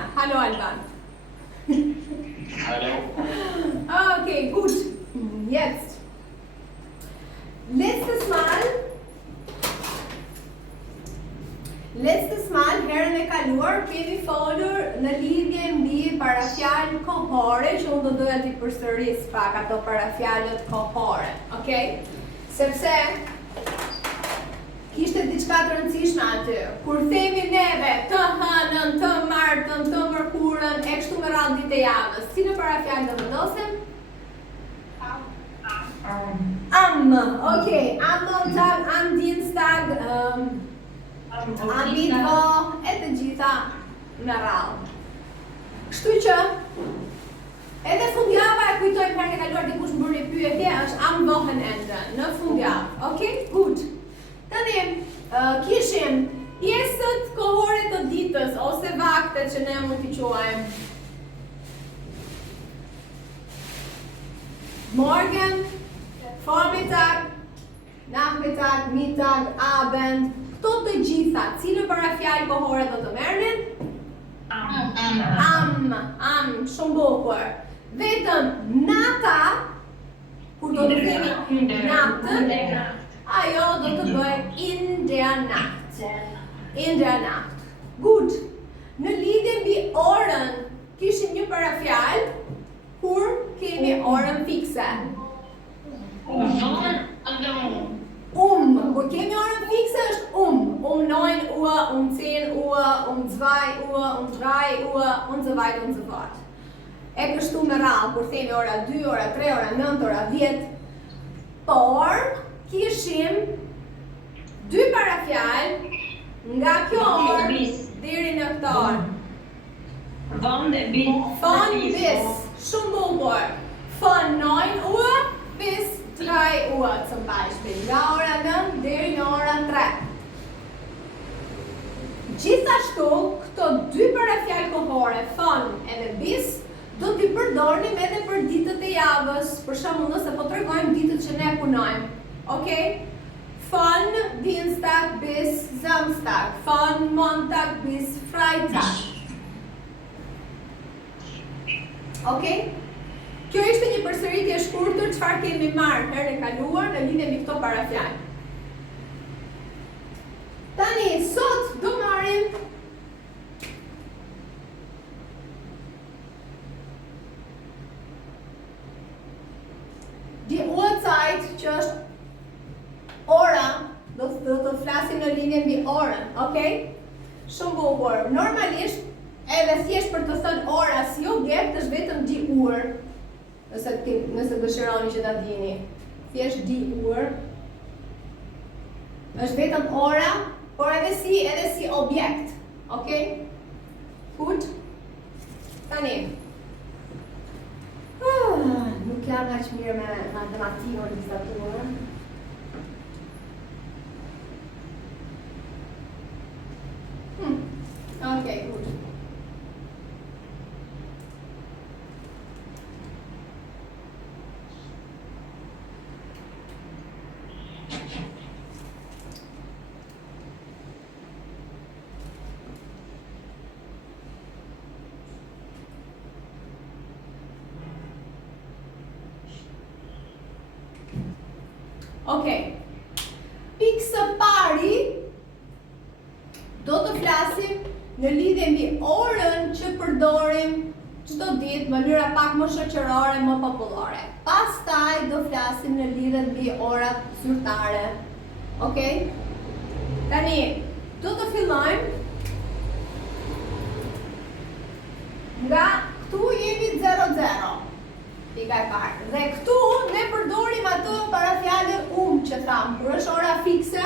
Hallo Alban. Hallo. Okay, gut. Jetzt. Letztes Mal herën e kaluar kemi folur në lidhje mbi parafjalë kohore, që unë do doja t'i përsëris pak ato parafjalët kohore, okay? Sepse kishte diçka të rëndësishme aty. Kur themi neve të hënën, të martën, të mërkurën, e kështu me radhë ditë e javës, si në parafjalë do vendosim? Okay, am montag, am dinsdag, am middag, e të gjitha në radhë. Kështu që edhe fundjava e kujtojmë herën e kaluar dikush më bëri pyetje, është am wochenende, në fundjavë. Okay? Gut. Tani, kishim pjesët kohore të ditës, ose vaktet që ne mund t'i quajmë. Morgen, Vormittag, Nachmittag, Mittag, Abend, këto të gjitha, cilë parafjalë kohore do të merrnin? Shumë bukur. Vetëm nata, kur do të themi natën, ajo do të bëj in der Nacht. In der Nacht. Gut. Në lidhje mbi orën, kishim një parafjalë kur kemi orën fikse. Kur kemi orën fikse është 9 Uhr, 10 Uhr, 2 Uhr, 3 Uhr, und so weiter und so fort. E kështu me radhë, kur themi ora 2, ora 3, ora 9, ora 10. Por, kishim dy parafjalë nga kjo orë deri në këtë orë. Von bis, shumë bukur. Von 9 Uhr bis 3 Uhr zum Beispiel. Nga ora 9 deri në ora 3. Gjithashtu, këto dy parafjalë kohore, von edhe bis, do t'i përdornim edhe për ditët e javës. Për shembull, nëse po tregojmë ditët që ne punojmë. Okay? Von Dienstag bis Samstag, von Montag bis Freitag. Okay? Kjo ishte një përsëritje e shkurtër çfarë kemi marrë herën e kaluar në lidhje me këto parafjalë. Tani, sot do marrim die Uhrzeit, që është ora, do të flasim në lidhje mbi orën, okay? Shumë bukur. Normalisht, edhe thjesht për të thënë ora si objekt është vetëm die Uhr. Nëse dëshironi që ta dini. Thjesht die Uhr. Është vetëm ora, por edhe si objekt. Okay? Gut? Tani. Nuk jam aq mirë me matematikën diktaturën. Okay, gut. Okay. Pikë së pari do të flasim në lidhje mbi orën që përdorim çdo ditë në mënyra pak më shoqërore, më popullore. Pastaj do flasim në lidhje mbi orat zyrtare. Okay? Tani, do të fillojmë nga këtu jemi 00. Pika e parë. Dhe këtu ne përdorim ato parafjalën që tham, kur është ora fikse,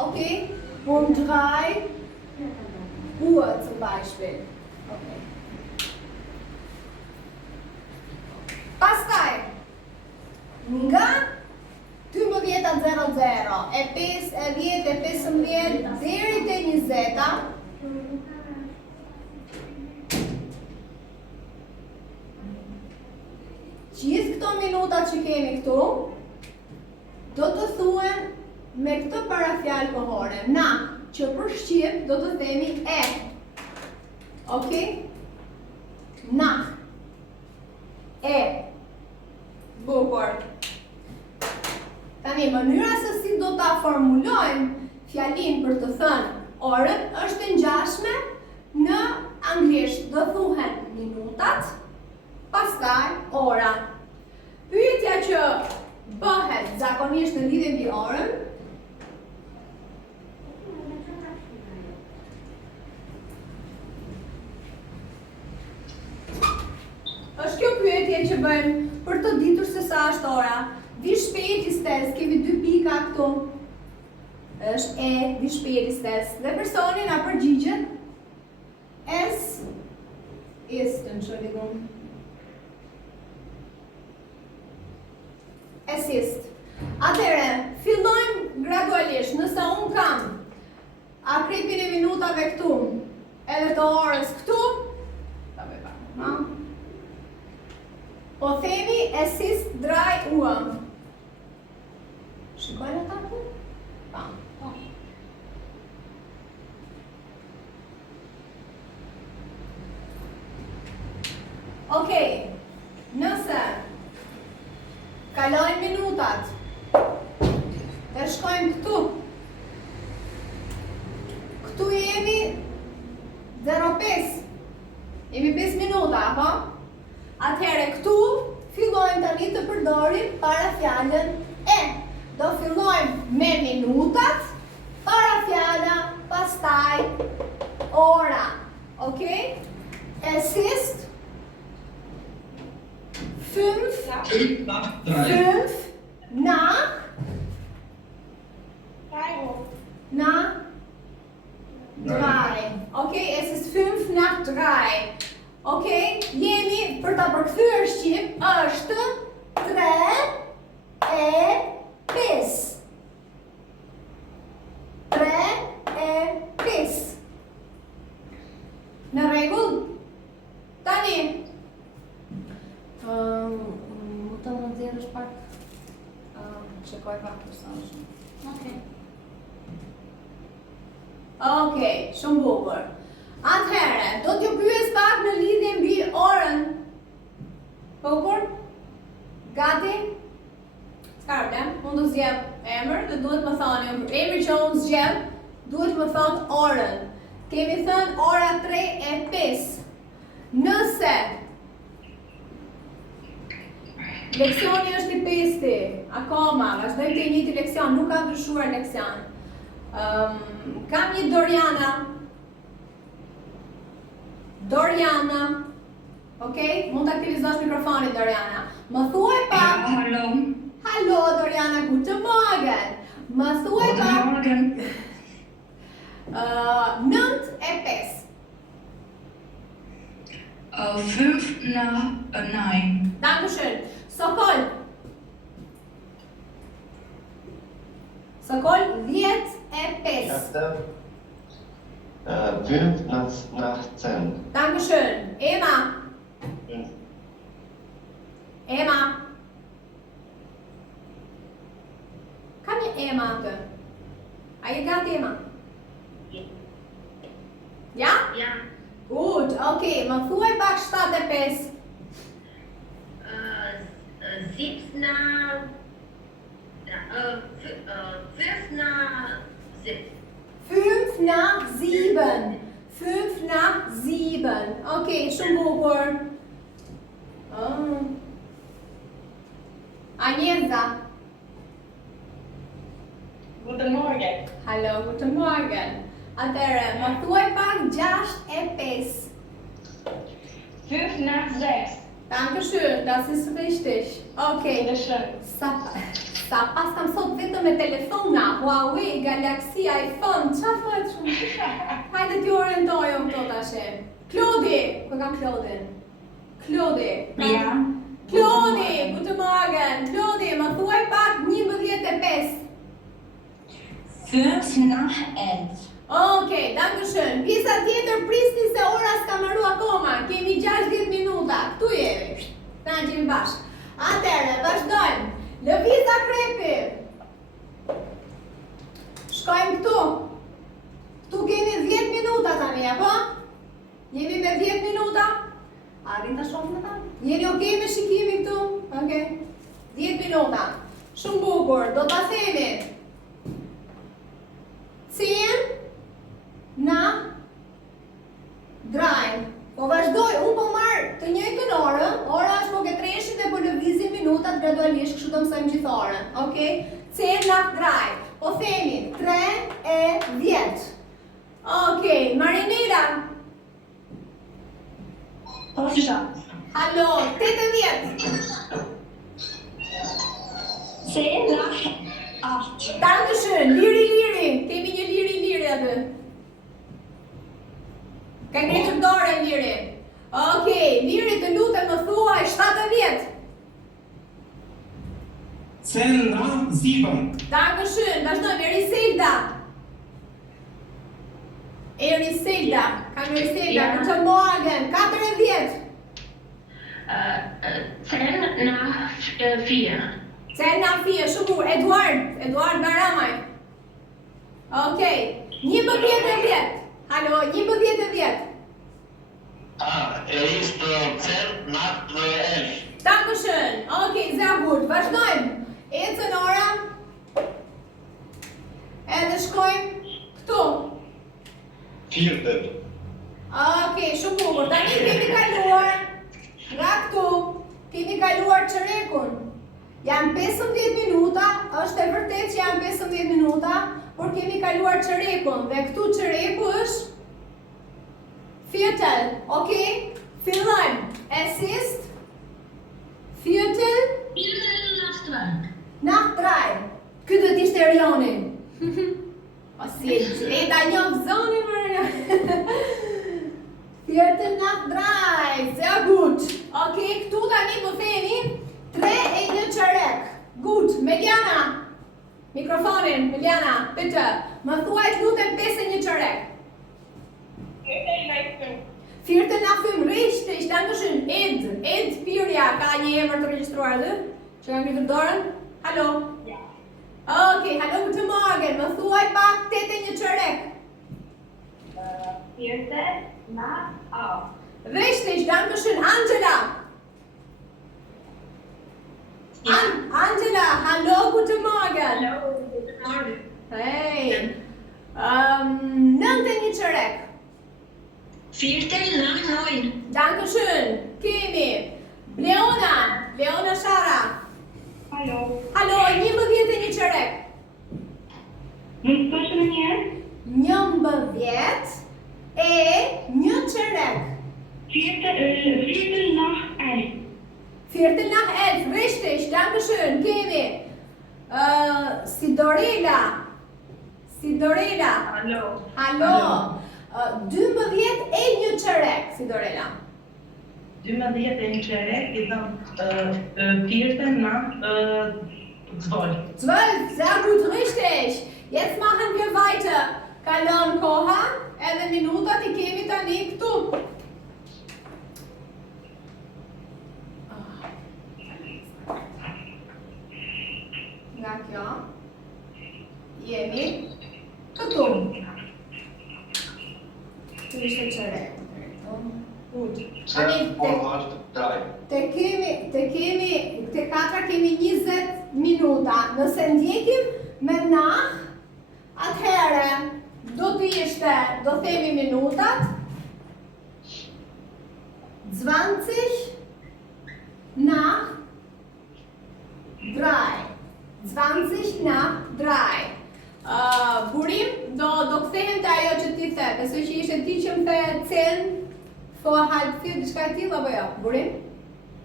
okay? 3 Uhr zum Beispiel. Okay. Pastaj, nga 12:00, e 5, e 10, e 15 deri te 20-a, gjithë këto minuta që kemi këtu, do të thuhen me këtë parafjalë kohore. Na, që për shqip do të themi e. Okay? nach. E. Bukur. Tani, mënyra se si do ta formulojmë fjalin për të thënë orën është e ngjashme në anglisht. Do thuhen minutat, pastaj ora. Pyetja që bëhet zakonisht në lidhje mbi orën është kjo pyetje që bëjmë për të ditur se sa është ora. Vi shpejt i stes, kemi 2 pika këtu. Është e, vi shpejt i stes. Dhe personi na përgjigjet es ist, Entschuldigung. Es ist. Atëre, fillojmë gradualisht. Nëse unë kam akripin e minutave këtu, edhe të orës këtu, ta me pak, no? Po themi es ist 3 Uhr. Shikojnë ata këtu? Pa. Okej, nëse kalojnë minutat dhe shkojmë këtu. Këtu jemi 05. Jemi 5 minuta, apo? Atëherë këtu fillojmë tani të përdorim para fjalën e. Do fillojmë me minutat, para fjala, pastaj ora. Okej? Es ist 5 nach 3. Okej, es ist 5 nach 3. Okej, jemi për ta përkthyer shqip është 3 e 5. 3 e 5. Në rregull? Tani më të nxjerrësh pak. Shikoj pak personazhin. Okej, shumë bukur. Atëherë, do t'ju pyes pak në lidhje mbi orën. Bukur? Gati? S'ka problem, unë do zgjedh emër dhe duhet më thoni, emri që unë zgjedh, duhet më thonë orën. Kemi thënë ora 3 e 5. Nëse leksioni është i 5-ti, akoma, vazhdojmë të njëjti leksion, nuk ka ndryshuar leksion. Kam një Doriana, okej? Mund të aktivizosh mikrofonin, Doriana. Më thuaj pak. Hallo, Doriana, guten Morgen. Më thuaj pak. 9 e 5. 5 nach 9. Dankeschön. Sokol. Sokol, 10 e 5. 5 nach 10. Dankeschön. Emma. 5. Emma. Kam je Emma atë? A je gati, Emma? Ja? Ja, Gut, okay. Më thuaj pak 7 e 5. 7 nach 5 nach 6. 5 nach 7. 5 nach 7. Okay, shumë bukur. Agnieszka. Guten Morgen. Hallo, guten Morgen. Atëre, më thuaj pak 6 e 5. 5 nach 6. Dankeschön, das ist richtig. Okay. Bitte schön. Sa pas kam sot vetëm me telefona, Huawei, Galaxy, iPhone, qa fëtë shumë? Hajde t'ju orientojmë këto tashe. Klodi, ku kam Klodin? Klodi. Ja. Klodi, guten Morgen. Klodi, më thuaj pak 11 e 5. 5 nach 11. Okej, dankeschön. Pjesa tjetër prisni se ora s'ka marru akoma. Kemi 60 minuta. Këtu jemi. Na gjemi bashkë. Atëre, vazhdojmë. Lëviz akrepi. Shkojmë këtu. Këtu kemi 10 minuta tani, apo? Jemi me 10 minuta? Arrin ta shohim ata? Jeni okay me shikimin këtu? Okay. 10 minuta. Shumë bukur. Do ta themi. 10 na draj. Po vazhdoj, unë po marr të njëjtën orë. Ora është po ke treshit dhe po lëvizim minutat gradualisht, kështu do mësojmë gjithë orën. Okay? 10 na draj. Po themi 3 e 10. Okay, Marinela. Osha. Hallo, 80. 10 nach 8. Dankeschön, liri. Kemi një liri aty. Ka ngritur dorën liri. Okej, liri të lutem më thuaj 70. 10 nach 7. Dankeschön, vazhdojmë Eriselda. Kam Eriselda, Ja. Guten Morgen, 40. 10 nach 4. 10 na 4, shumë bukur. Eduard Garamaj. Okej, 11. Hallo, 11. ist 10 nach 11. Dankeschön. Okej, sehr gut. Vazhdojmë. Ecën ora. Edhe shkojmë këtu. 4. Okej, shumë bukur. Tani kemi kaluar nga këtu. Kemi kaluar çerekun. Janë 15 minuta, është e vërtetë që janë 15 minuta, por kemi kaluar çerekun dhe këtu çereku është viertel. Okej? Fillojmë. Es ist viertel nach 3. Ky do t'ishte Erioni. O si e ta njoh zonin më. Viertel nach 3. Sehr gut. Okej, këtu tani po themi 3 e 1 çerek. Gut, Meliana. Mikrofonin, Meliana, bitte. Më thuaj të lutem 5 e 1 çerek. 4 nach 5, richtig, dankeschön. Ed Pirja, ka një emër të regjistruar aty? Që ka ngritur dorën? Hallo. Ja. Okej, hallo, guten Morgen. Më thuaj pak 8 e 1 çerek. 4 nach 8. Richtig, dankeschön. Angela. Angela, hallo, guten Morgen. Hallo, guten Morgen. Hey. 9 e 1 çerek. 4 nach 9. Dankeschön. Kemi. Leona Shara. Hallo. Hallo, 11 e 1 çerek. Mund të thosh më njëherë? 11 e 1 çerek. 4 nach 11. Viertel nach 11, richtig, dankeschön, Kemi. Sidorela. Hallo. Hallo. 12 e 1 çerek, Sidorela. 12 e një çerek i thon 4 nach 12. 12, sehr gut, richtig. Jetzt machen wir weiter. Kalon koha, edhe minutat I kemi tani këtu. Nga kjo, jemi këtu. Këtu ishte çerek. Gut. Tani 10 nach 3. te katra kemi 20 minuta. Nëse ndjekim me nah, atëherë do themi minutat 20 nach 3. 20 nach 3. Burim, do kthehem te ajo që ti the. Besoj që ishte ti që më the 10 for halb 4, diçka e tillë apo jo? Burim?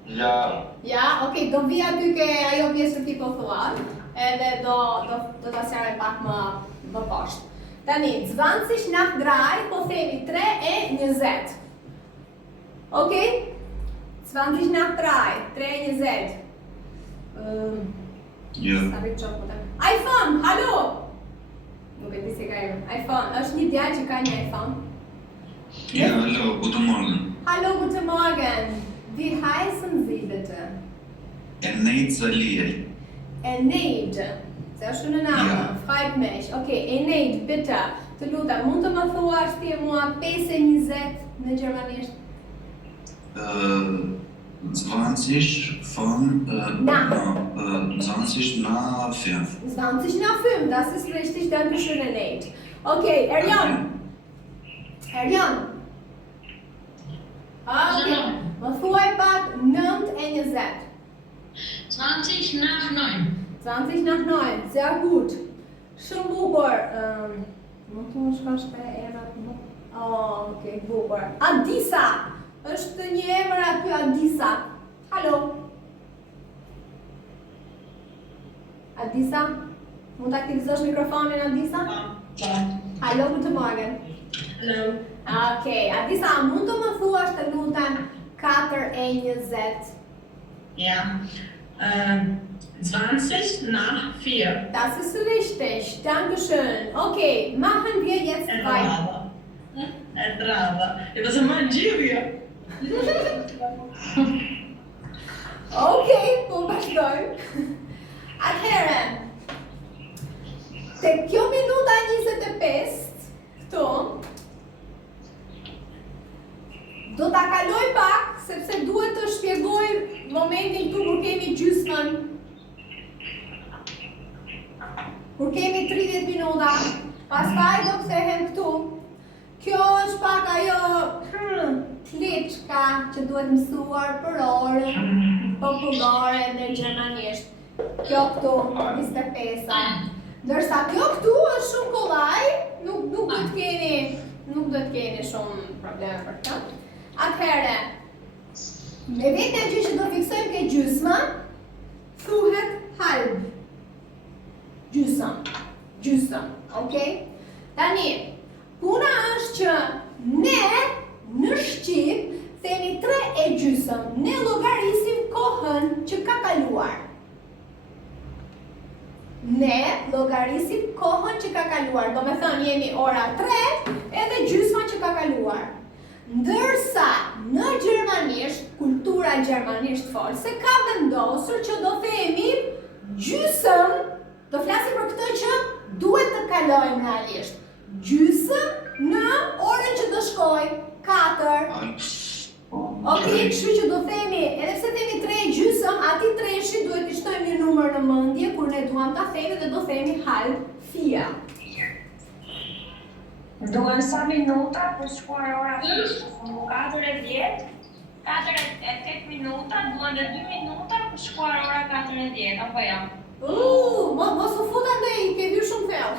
Ja. Ja, okay, do vi aty ke ajo pjesë që ti po thua, edhe do ta sjaroj pak më poshtë. Tani, 20 nach 3, po themi 3 e 20. Okay? 20 nach 3, 3 e 20. Ja. Sa rrit qof po të. iPhone, hallo! Nuk e di se ka emër. iPhone, është një djalë që ka një iPhone. Ja, hallo, guten Morgen. Hallo, guten Morgen. Wie heißen Sie bitte? Eneid Zaliel. Eneid. Sehr schöner Name, Ja. freut mich. Okay, Eneid, bitte. Të lutem, mund të më thuash ti mua 5 e 20 në gjermanisht? 20 von 20 nach 5. 20 nach 5, das ist richtig, danke schön, Nate. Okay, Erjan. Erjan. Okay, wat thuaj pak 9:20. 20 nach 9. 20 nach 9, sehr gut. Shumë bukur. Mund të shkosh te era. Oh, okay, bukur. Adisa. Është një emër aty Adisa. Halo. Adisa? Mund të aktivizosh mikrofonin Adisa? Halo, guten Morgen. Hello. Okay, Adisa, mund të më thuash të lutem 4:20? Ja. 20 nach 4. Das ist richtig, Dankeschön. Okay, machen wir jetzt weiter. È brava. E cosa mangi io? Okay, po vazhdoj. Atëherë, te kjo minuta 25, këtu, do ta kaloj pak, sepse duhet të shpjegoj momentin këtu kur kemi gjysmën. Kur kemi 30 minuta, pastaj do kthehem këtu. Kjo është pak ajo kliçka që duhet mësuar për orën popullore në gjermanisht. Kjo këtu, 25-a. Ndërsa kjo këtu është shumë kollaj, nuk do të keni shumë probleme për këtë. Atëherë, me vetëm gjë që do fiksojmë ke gjysma, thuhet halb. Gjysëm, okay? Tani, puna është që ne në Shqip themi 3:30, ne llogarisim kohën që ka kaluar. Do me thënë jemi ora 3 edhe gjysma që ka kaluar. Ndërsa në gjermanisht, kultura gjermanisht folse ka vendosur që do themi gjysëm, do flasim për këtë që duhet të kalojmë realisht. Gjysëm në orën që do shkoj 4. Okej, kështu që do themi, edhe pse themi 3:30, ati 3-shi duhet të shtojmë një numër në mendje kur ne duam ta themi dhe do themi halb 4. Duhen sa minuta për shkuar ora 4:10? 4:08 minuta, duhen dhe 2 minuta për shkuar ora 4:10, apo jo? Mos u fut andej, ke hyrë shumë thellë.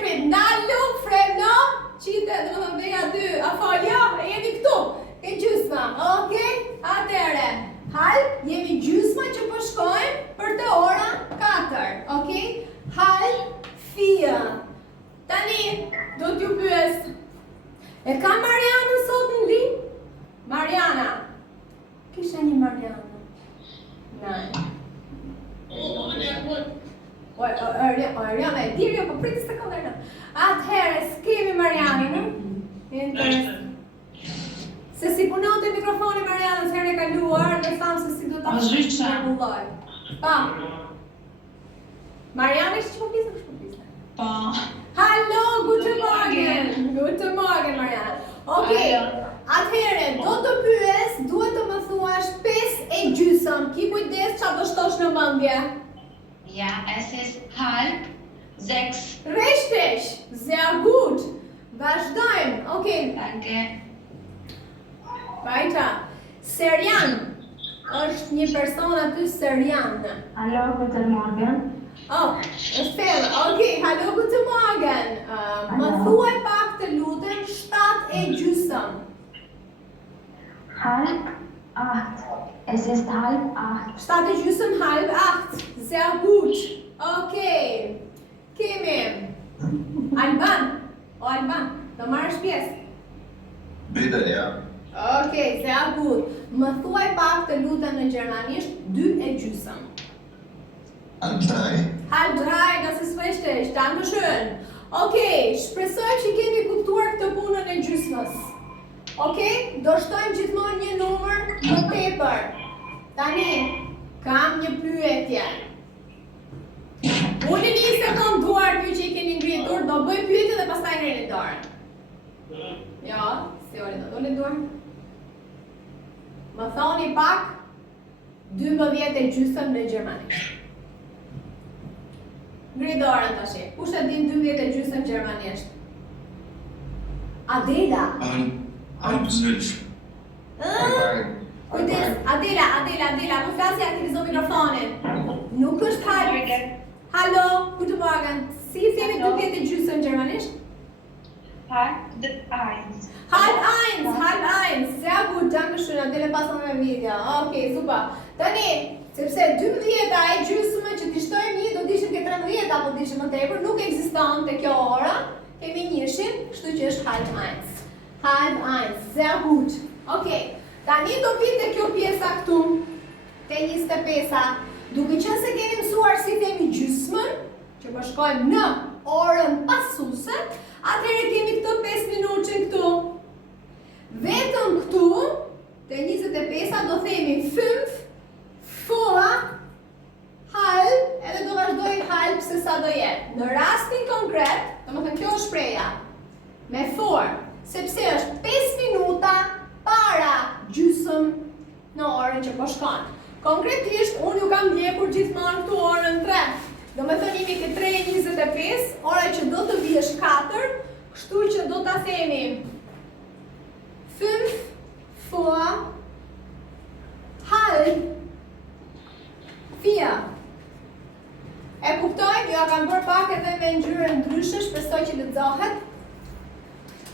Prit, ndalu, freno, qite, do më dhej aty, a falja, jemi këtu, ke gjysma, okej? Atëre, halb, jemi gjysma që po shkojmë për të ora 4, okej? Halb 4. Tani, do t'ju pyes, e ka Mariana sot në linë? Mariana, kishe një Mariana? Nej. Ariana e dirja, po pritë së këllërë. Atëherë, s'kemi Mariana, në? Interesant. Se si punon të mikrofoni Mariana së herë e kaluar, dhe thamë se si do të regulloj. Pa. Mariana, ishtë që po pisë? Pa. Hallo, guten Morgen. Guten Morgen, Mariana. Okej, atëherë, do të pyes, duhet të më thuash 5:30. Ki kujdes qa do shtosh në mendje? Ja, es ist 5:30. Richtig, sehr gut. Vazhdojmë. Okej, Danke. Weiter. Serjan. Është një person aty Serjan. Hallo, guten Morgen. Oh, është thellë. Okej, hallo, guten Morgen. Më thuaj pak të lutem 7:30. 7:30. Es ist 7:30. 7:30, 7:30. Sehr gut. Okay. Kemi. Alban. Alban, do marrësh pjesë? Bitte, ja. Okay, sehr gut. Më thuaj pak të lutem në gjermanisht 2:30. Halb 3. Halb 3, das ist richtig. Dankeschön. Okay, shpresoj që keni kuptuar këtë punën e gjysmës. Okay, do shtojmë gjithmonë një numër më tepër. Tani, kam një pyetje. Unë një sekond duar ty që i keni ngritur, do bëj pyetje dhe pastaj ngrini dorën. Jo, si Ule duar. Më thoni pak 12:30 në gjermanisht. Ngri dorën tash. Kush e din 12:30 gjermanisht? Adela. Halb 12. Kujdes, Adela, më flasi aktivizo mikrofonin. Nuk është halb. Hallo, guten Morgen. Si themi 12:30 në gjermanisht? Halb 1. Halb 1. Sehr gut, danke schön. Adela pason me video. Okej, super. Tani, sepse 12:30 që t'i shtojmë një do t'ishim ke 13 apo t'ishim më tepër, nuk ekziston te kjo ora. Kemi njëshin, kështu që është halb 1. Halb 1. Sehr gut. Okej. Tani do vite kjo pjesa këtu, te 25-a, duke qenë se kemi mësuar si themi gjysmën, që po shkojmë në orën pasuse, atëherë kemi këtë 5 minutë këtu. Vetëm këtu, te 25-a do themi 5, vor, halb, edhe do vazhdoj halb se sa do jetë. Në rastin konkret, domethënë kjo është shpreha, me for, sepse është 5 minuta para gjysëm në orën që po shkon. Konkretisht, unë ju kam ndjekur gjithmonë këtu orën 3. Do me thënë jemi ke 3:25, ora që do të vi është 4, kështu që do ta themi 5 vor halb 4. E kuptojnë, ja kam bërë pak edhe me ngjyrë ndryshe, shpresoj që lexohet.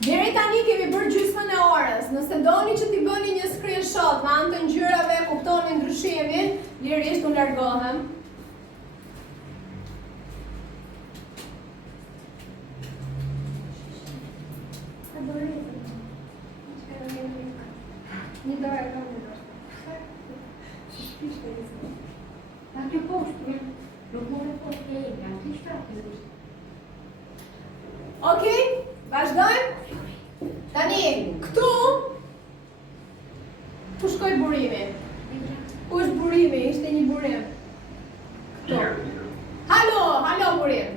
Deri tani kemi bërë gjysmën e orës. Nëse doni që t'i bëni një screenshot me anë të ngjyrave, kuptoni ndryshimin, lirisht unë largohem. Një dorë e kam një dorë. Anche posto, non vuole poter, anche stato. Okej, vazhdojmë. Tani, këtu ku shkoj burimi? Ku është burimi? Ishte një burim. Këtu. Halo burim.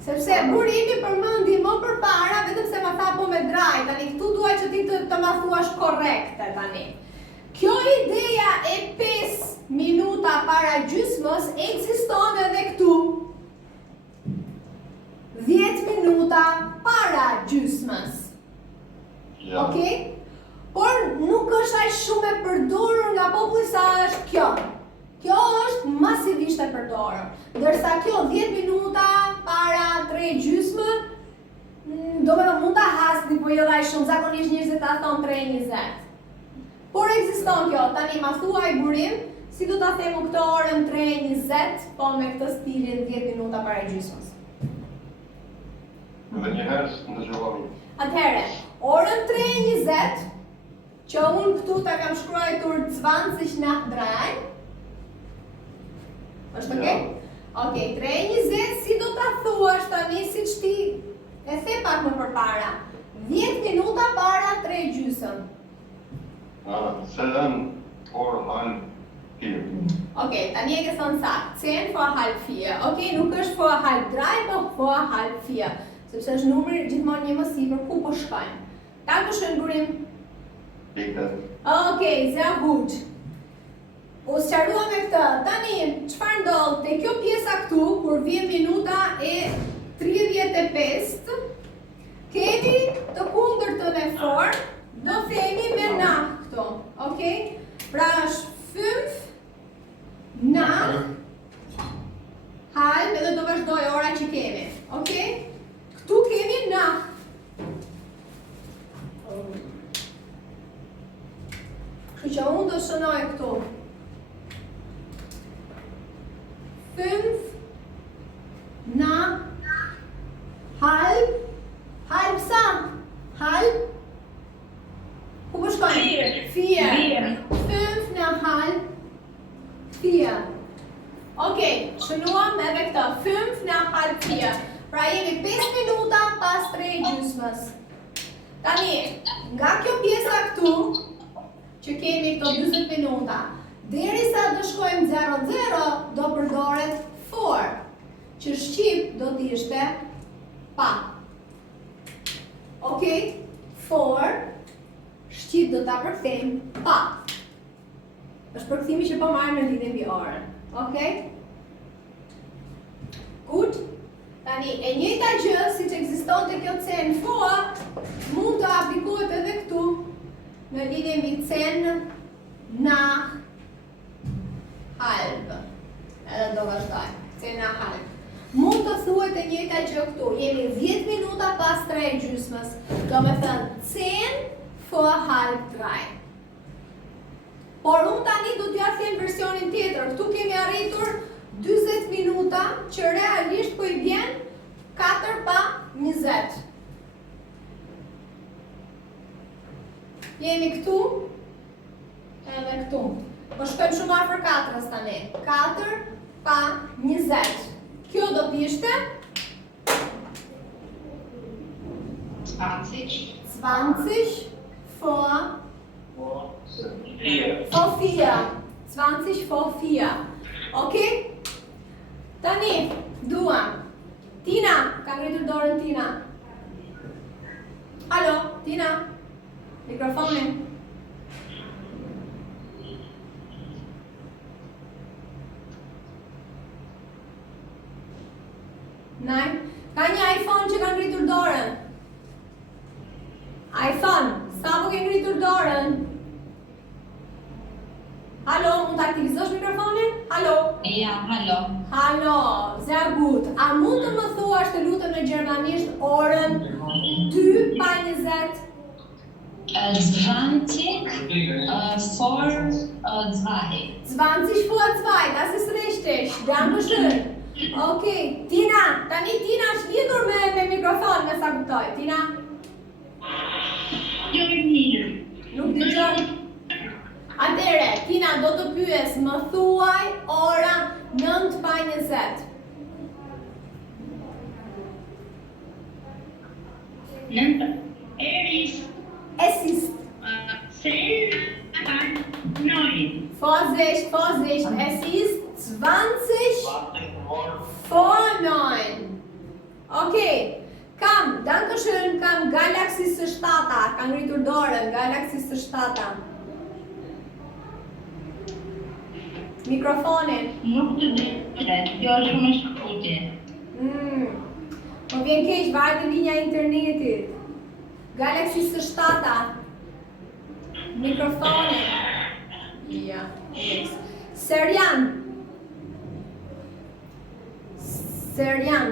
Sepse burimi përmendi më përpara, vetëm se ma tha po me drejt. Tani këtu dua që ti të ma thuash korrekte tani. Kjo ideja e 5 minuta para gjysmës ekziston edhe këtu. 10 minuta para gjysmës. Ja. Okej? Por nuk është aq shumë e përdorur nga populli sa është kjo. Kjo është masivisht e përdorur. Ndërsa kjo 10 minuta para 3 gjysmë, do me mund ta hasni, po jo aq shumë, zakonisht njerëzit ta thon 3:20. Por ekziston kjo, tani ma thuaj burim, si do ta themu këtë orën 3:20, po me këtë stilin 10 minuta para gjysmës. Dhe njëherë së ndëgjohemi. Atëherë, orën 3:20, që unë këtu ta kam shkruar 20 nach 3. Është okay? Okej, 3:20, si do ta thuash tani siç ti e the pak më përpara. 10 minuta para 3:30. Sen vor halb 4. Okej, tani e ke thënë saktë. 10 vor halb 4. Okej, nuk është vor halb 3, po vor halb 4. Sepse është numri gjithmonë një më sipër ku po shkojmë. Dankeschön, burim. Bitte. Okej, sehr gut. U sqarua me këtë. Tani, çfarë ndodh te kjo pjesa këtu, kur vjen minuta e 35, kemi të kundërtën e for, do themi me nach këtu. Okej? Pra është 5 nach halb, edhe do vazhdoj ora që kemi. Okej? Këtu kemi nach. Kështu që unë do shënoj këtu. 5 nach halb. Halb sa? Halb? Ku po shkojmë? 4. 5 nach halb 4. Okej, shënuam edhe këtë. 5 nach halb 4. Pra jemi 5 minuta pas 3 gjysmës. Tani, nga kjo pjesa këtu, që kemi këto 20 minuta, derisa do shkojmë 0-0, do përdoret for, që shqip do t'ishte pa. Okej? For, Shqip do ta përkthejmë pa. Është përkthimi që po marrim në lidhje mbi orën. Okej? Gut? Tani, e njëjta gjë siç ekzistonte kjo cen foa, mund të aplikohet edhe këtu në lidhje mbi cen nach halb. Edhe do vazhdoj. Cen nach halb. Mund të thuhet e njëjta gjë këtu. Jemi 10 minuta pas 3:30. Do me thënë cen for halb 3. Por unë tani do t'ja them versionin tjetër. Këtu kemi arritur 40 minuta që realisht po i vjen 4 pa 20. Jemi këtu edhe këtu. Po shkojmë shumë afër 4-s tani. 4 pa 20. Kjo do t'ishte 20 20 vor vor 4. 20 vor 4. Okej? Tani, dua. Tina, ka ngritur dorën Tina. Alo, Tina. Mikrofonin. Naj, ka një iPhone që ka ngritur dorën. iPhone, sa po ke ngritur dorën? Halo, mund të aktivizosh mikrofonin? Halo? Ja, hallo. Halo, sehr gut. A mund të më thuash të lutem në gjermanisht orën 2 pa 20? 20 vor 2. 20 vor 2, das ist richtig. Dankeschön. Okej, Tina, tani Tina është lidhur me mikrofon, me sa kuptoj. Tina? Jo mirë. Nuk dëgjon. Atëre, Tina do të pyes, më thuaj ora 9 pa 20. Es ist Vorsicht, Vorsicht, es ist 20 vor 9. Okay, kam, dankeschön, kam Galaxy S7, kam ngritur dorën, Galaxy S7. Mikrofonin. Nuk të dhe, kjo është shumë e shkurtje. Po vjen keq, varet e linja e internetit. Galaxy S7. Mikrofonin. Ja, yes. Serjan. Serjan.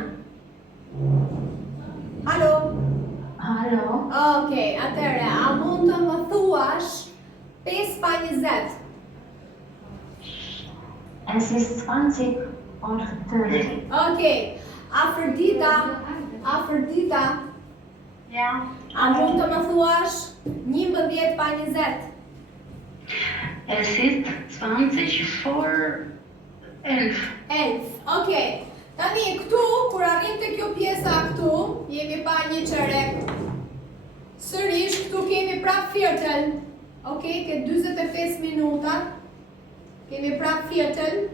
Halo. Halo. Okej, atëre, a mund të më thuash 5 pa 20? Es ist 20 vor 30. Okej, Afrodita. Afrodita. Ja. A mund të më thuash 11 pa 20? Es ist 20 vor 11. 11. Okej. Tani këtu, kur arrim te kjo pjesa këtu, jemi pa një çerek. Sërish këtu kemi prap viertel. Okej, ke 45 minuta. Kemi prap viertel.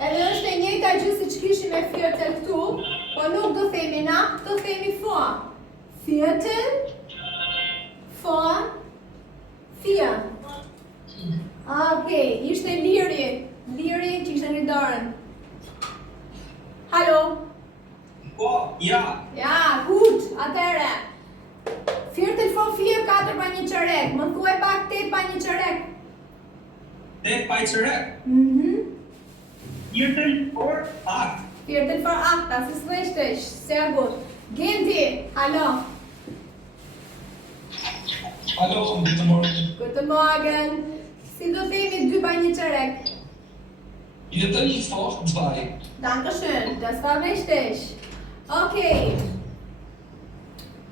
Edhe është e njëjta gjë siç kishim me viertel këtu, po nuk do themi na, do themi vor. Viertel vor 4. Okej, ishte Liri. Liri që ishte një dorën. Halo? Po, ja. Ja, gut, atëre. Viertel vor 4, 4 pa një çerek. Më thuaj pak 8 pa një çerek. 8 pa i qërek. Viertel vor 8. Viertel vor 8, das ist richtig. Sehr gut. Genti, hallo. Hallo, guten Morgen. Guten Morgen. Si do themi 2 pa një çerek? Viertel vor 2. Dankeschön, das war richtig. Okay.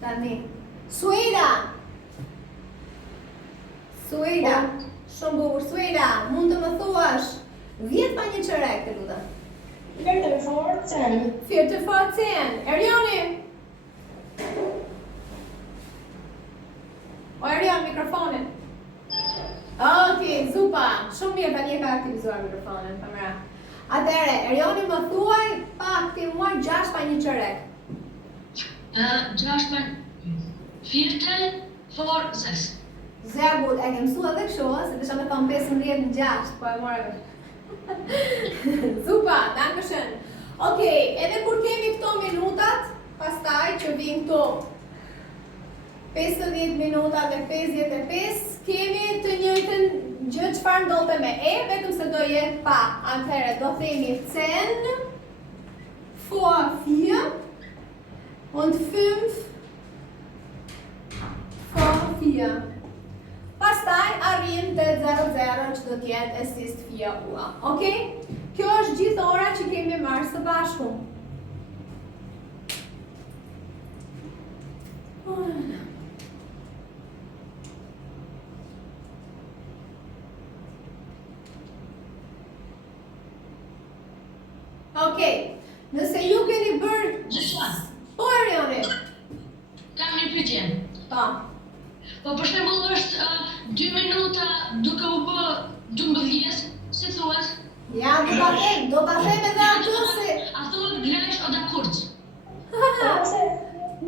Tani. Suela. Suela. Shumë bukur. Suela, mund të më thuash 10 pa një çerek, të lutem. Viertel vor 10. Viertel vor 10. Erioni. O Erion, mikrofonin. Okej, super. Shumë mirë, tani e ka aktivizuar mikrofonin, pa mëra. Atëre, Erioni më thuaj pak ti mua 6 pa një çerek. 6 Viertel vor 6. Sehr gut, e ke mësu edhe kështu, se të shame thonë 15 në 6, po e morë Super, danke schön. Okej, edhe kur kemi këto minutat, pastaj që vinë këto 50 minuta dhe 55, kemi të njëjtën gjë çfarë ndodhte me e, vetëm se do jetë pa. Atëherë do themi 10 vor 4 und 5 vor 4. Pastaj arrim te 00 që do t'jetë es ist 4 Uhr. Okej? Kjo është gjithë ora që kemi marrë së bashku. Okej, nëse ju keni bërë... Gjysma, Po, Arione? kam një pyetje. Po. Po për shembull është 2 minuta duke u bë 12, si thuhet? Ja, do ta them edhe atë se... A thuhet glesh o da kurz?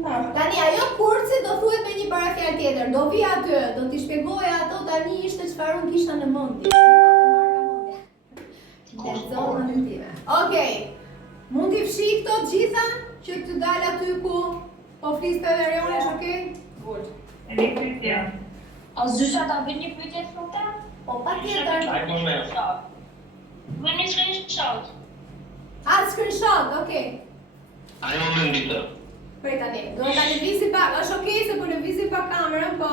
Tani, ajo kurci do thuhet me një parafjalë tjetër. Do vi aty, do t'i shpjegoj ato tani ishte çfarë unë kisha në mendje. Okej, mund t'i fshi këto gjitha që të dalë aty ku po fliste dhe Arione, është okej? Good. Një pyetje. A zysha ta bëj një pyetje thotë? Po, patjetër. Bëni screenshot. Screenshot, okej. Ai moment bitë. Prej tani, do ta lëvizim pak, është okej se po lëvizim pak kamerën, po...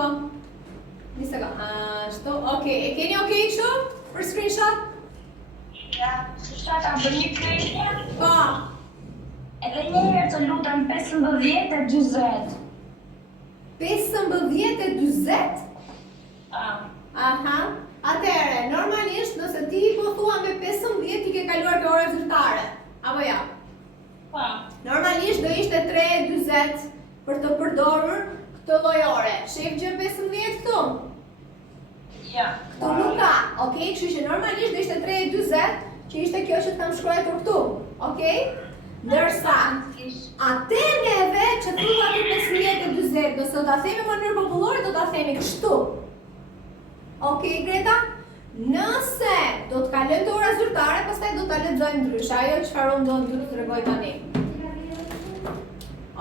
Një sekond, ashtu, okej, e keni okej kështu? Për screenshot? Ja, zysha ta bëj një pyetje. Po. Edhe një herë të lutem 15:40. 15:40? Ah, Aha. Atëherë, normalisht nëse ti po thua me 15 ti ke kaluar te ora zyrtare. Apo ja? po. Normalisht do ishte 3:40 për të përdorur këtë lloj ore. Shef gjë 15 këtu? Ja. Këtu nuk ka. Okej, kështu që normalisht do ishte 3:40, që ishte kjo që kam shkruar këtu. Okej? Ndërsa atë neve që thua ti 15:40, nëse do ta themi në mënyrë popullore do ta themi kështu. Okej, Greta? Nëse do të kalojmë te ora zyrtare, pastaj do ta lexojmë ndryshe, ajo çfarë unë do të tregoj tani.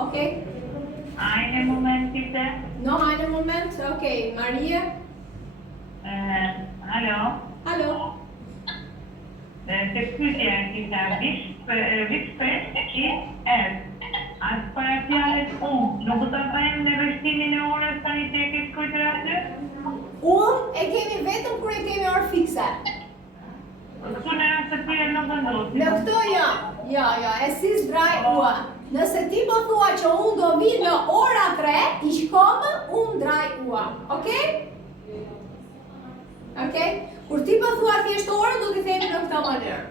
Okej? Eine Moment bitte. No, eine Moment. Okej, Maria. Hallo. Hallo. Të pyetja kisha which page is S? As para fjalët nuk do ta bëjmë në vështimin e orës tani që e ke shkruar aty? E kemi vetëm kur e kemi orë fikse. Këtu në rast të tjerë nuk ndodh. Në këto ja, es ist 3 Uhr. Nëse ti po thua që unë do vi në ora 3, ich komme 3 Uhr. Okej? Okej? Kur ti po thua thjesht orën, do t'i themi në këtë mënyrë.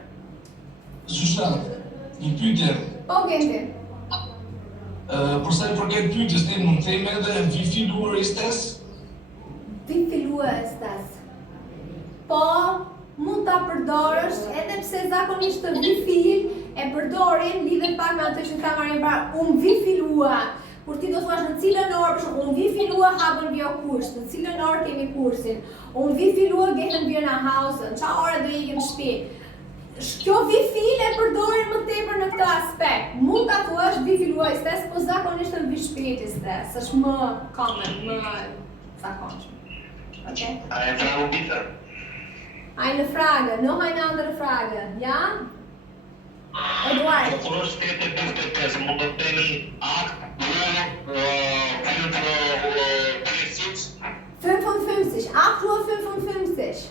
Zysha, një pyetje. Po, Genti. Për sa i përket pyetjes, ne mund të themi edhe vi filluar istes? Vi filluar estas. Po, mund ta përdorësh edhe pse zakonisht të vi fil e përdorin lidhet pak me atë që tha Maria para, vi filua. Kur ti do thuash në cilën orë, për shembull, vi filua haben wir kurs, në cilën orë kemi kursin. Vi filua gehen wir nach Hause, çfarë ore do ikim në shtëpi. Kjo vi fil e përdorin më tepër në këtë aspekt. Mund ta thuash vi filua istes, po zakonisht në vi shpejt istes, është më common, më zakonshëm. Okay? Ai vragen bitte. Eine Frage, noch eine andere Frage, ja? Eduard. Kur është 8:55, mund të themi akt 55, 8:55.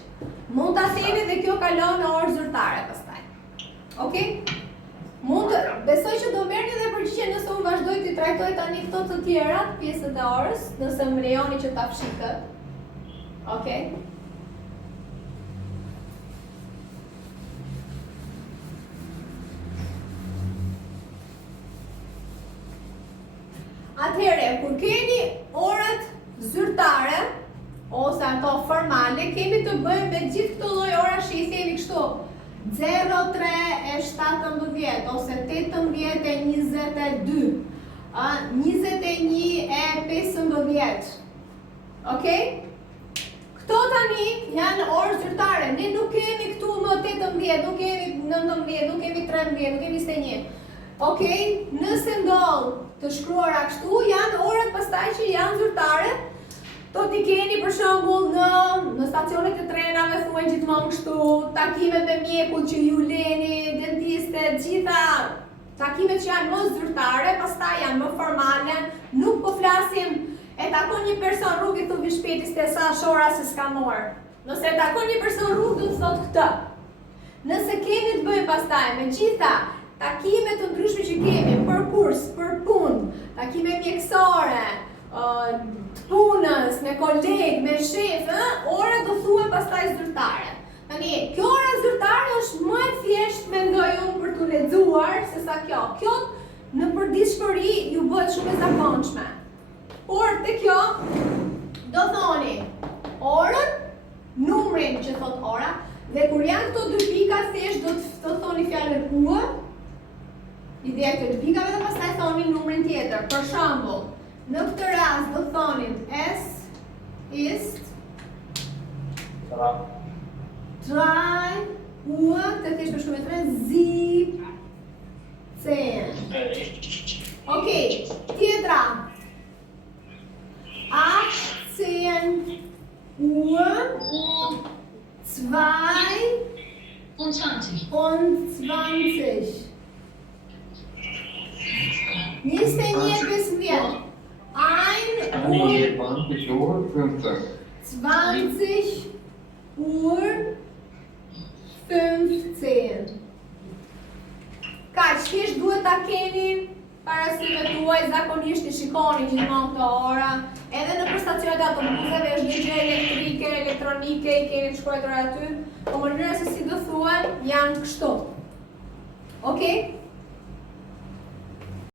Mund ta themi dhe kjo kalon në orë zyrtare pastaj. Okej? Mund të besoj që do merrni edhe përgjigje nëse unë vazhdoj të trajtoj tani këto të tjerat, pjesët e orës, nëse më lejoni që ta fshi këtë. Okej? Atëherë, kur keni orët zyrtare ose ato formale, kemi të bëjmë me gjithë këto lloj orash që i themi kështu 03:17 ose 18:22, 21:15. Okej? tani janë orë zyrtare. Ne nuk kemi këtu më 18, nuk kemi 19, nuk kemi 13, nuk kemi 21. Okej? Nëse ndodh të shkruara kështu, janë orët pastaj që janë zyrtare. Do t'i keni për shembull në stacionet e trenave thuhen gjithmonë kështu, takimet me mjekut që ju leni, dentiste, gjitha takimet që janë më zyrtare, pastaj janë më formale, nuk po flasim e takon një person rrugë i thubi shpejti se sa shora se s'ka morë. Nëse e takon një person rrugë do të thotë këtë. Nëse kemi të bëjmë pastaj me gjitha takimet të ndryshme që kemi për kurs, për punë, takime mjekësore, të punës, me kolegë, me shef, ora do thuhen pastaj zyrtare. Tani, kjo ora zyrtare është më e thjeshtë mendoj unë për t'u lexuar se sa kjo. Kjo në përditshmëri ju bëhet shumë e zakonshme. Por te kjo do thoni orën, numrin që thot ora, dhe kur janë këto dy pika thjesht do të thoni fjalën u. Ideja këto dy pikave dhe pastaj thoni numrin tjetër. Për shembull, në këtë rast do thonin es ist 3 Uhr, të thjesht për shumë e 17. Okej, tjetra. 18 Uhr 22. 21 bis 1. 1 Uhr 20 Uhr 15. 20 Uhr 15. Kaq, thjesht duhet ta keni parasysh tuaj, zakonisht i shikoni gjithmonë këto ora, edhe në stacionet e autobuseve është një gjë elektrike, elektronike, i keni të shkruar aty, po mënyra se si do thuhen janë kështu. Okej?